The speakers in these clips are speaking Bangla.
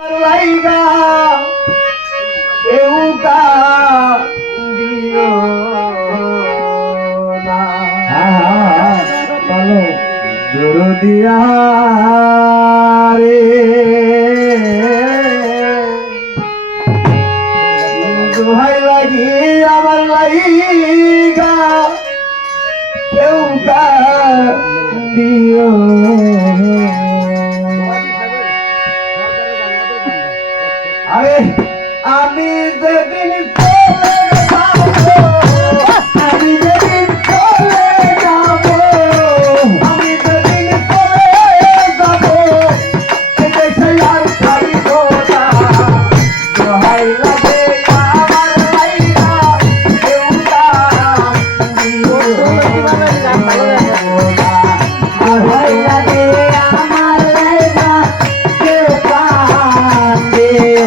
লাইগা কেউ দিও না বলো দরদিয়া রে দোহাই লাগি আমার লাইগা কেউ দিও আরে আমি যেদিন চলে যাবো আমি যেদিন চলে যাবো আমি যেদিন চলে যাবো দেশে আর থাকব না দোহাই লাগে আমার লাইগা কেউ দিও না দোহাই লাগে আমার লাইগা কেউ দিও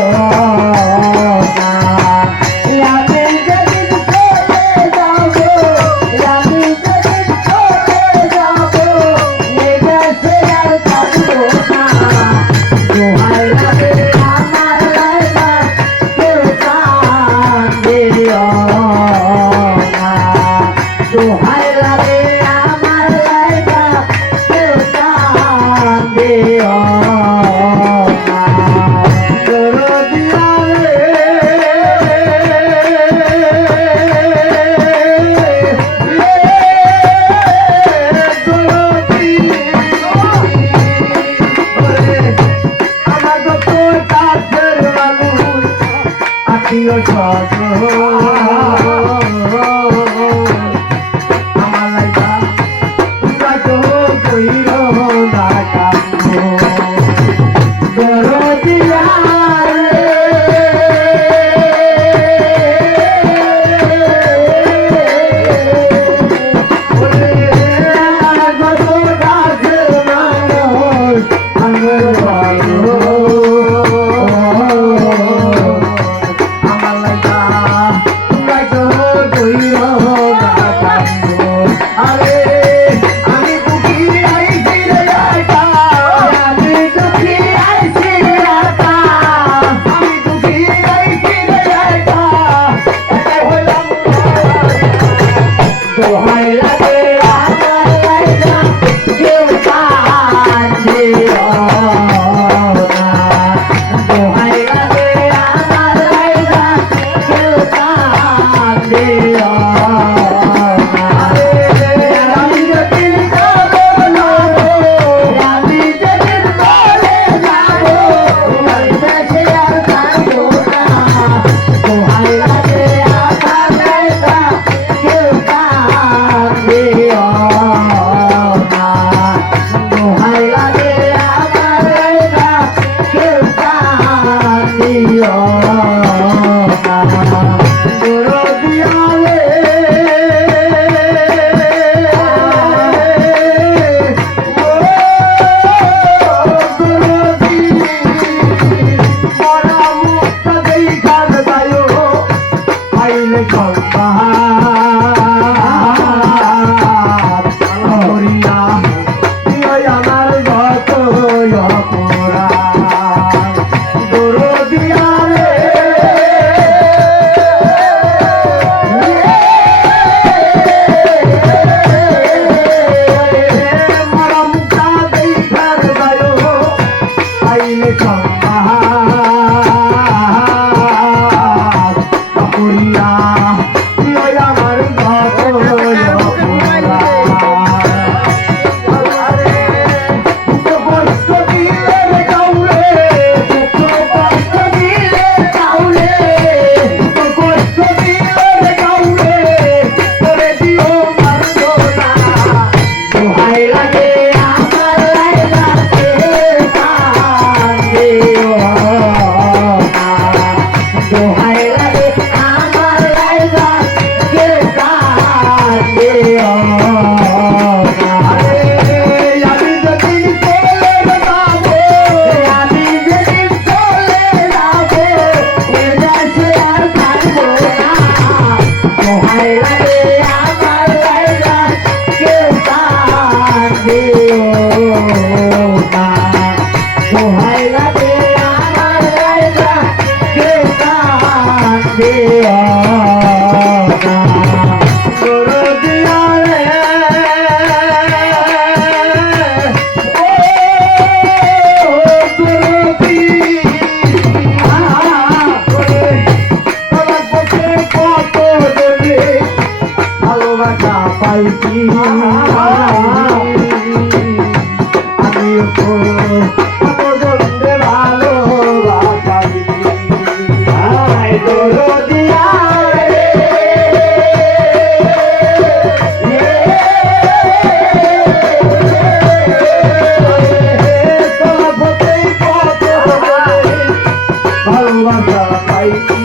হয় কি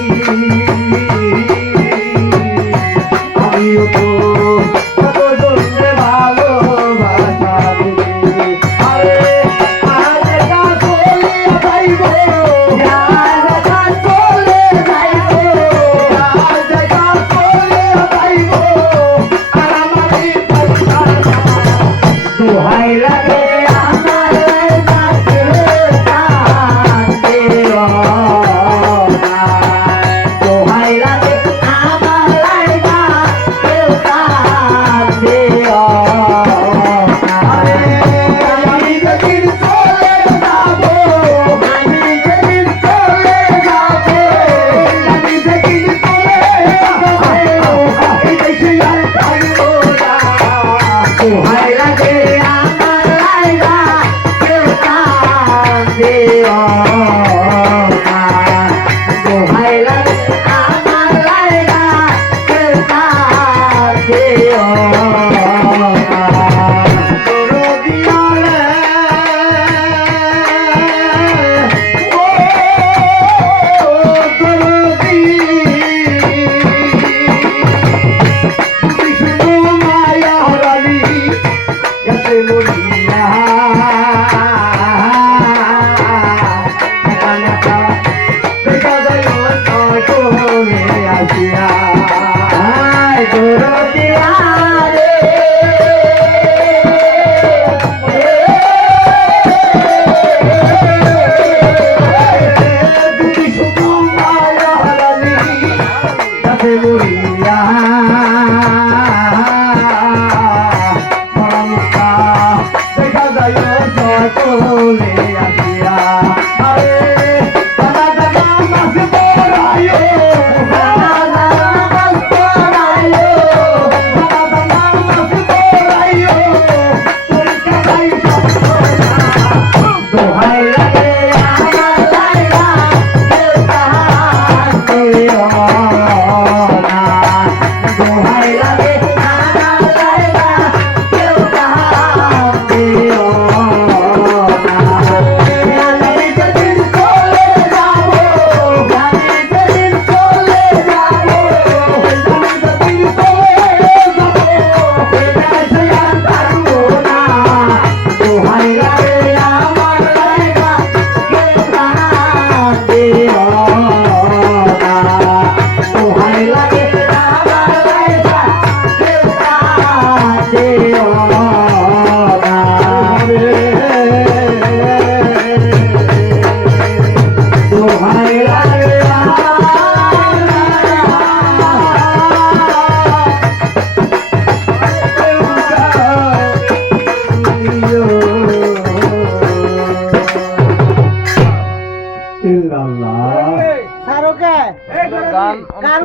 আমিও তো কত জনকে ভালোবাসা দিই আরে আজ কা চলে যাইব আজ কা চলে যাইব আজ কা চলে যাইব আর আমারই পয়সা দোহাই লাগে আমার কাছে কাঁদে দোহাই লাগে আমার লাইগা কেউ কাঁদে আরে আমি যেদিন চলে যাব আমি যেদিন চলে যাব আমি যেদিন চলে যাব এই দেশে আর থাকবো না দোহাই লাগে আমার লাইগা কেউ কাঁদে দোহাই লাগে আমার লাইগা কেউ কাঁদে সারোকে গান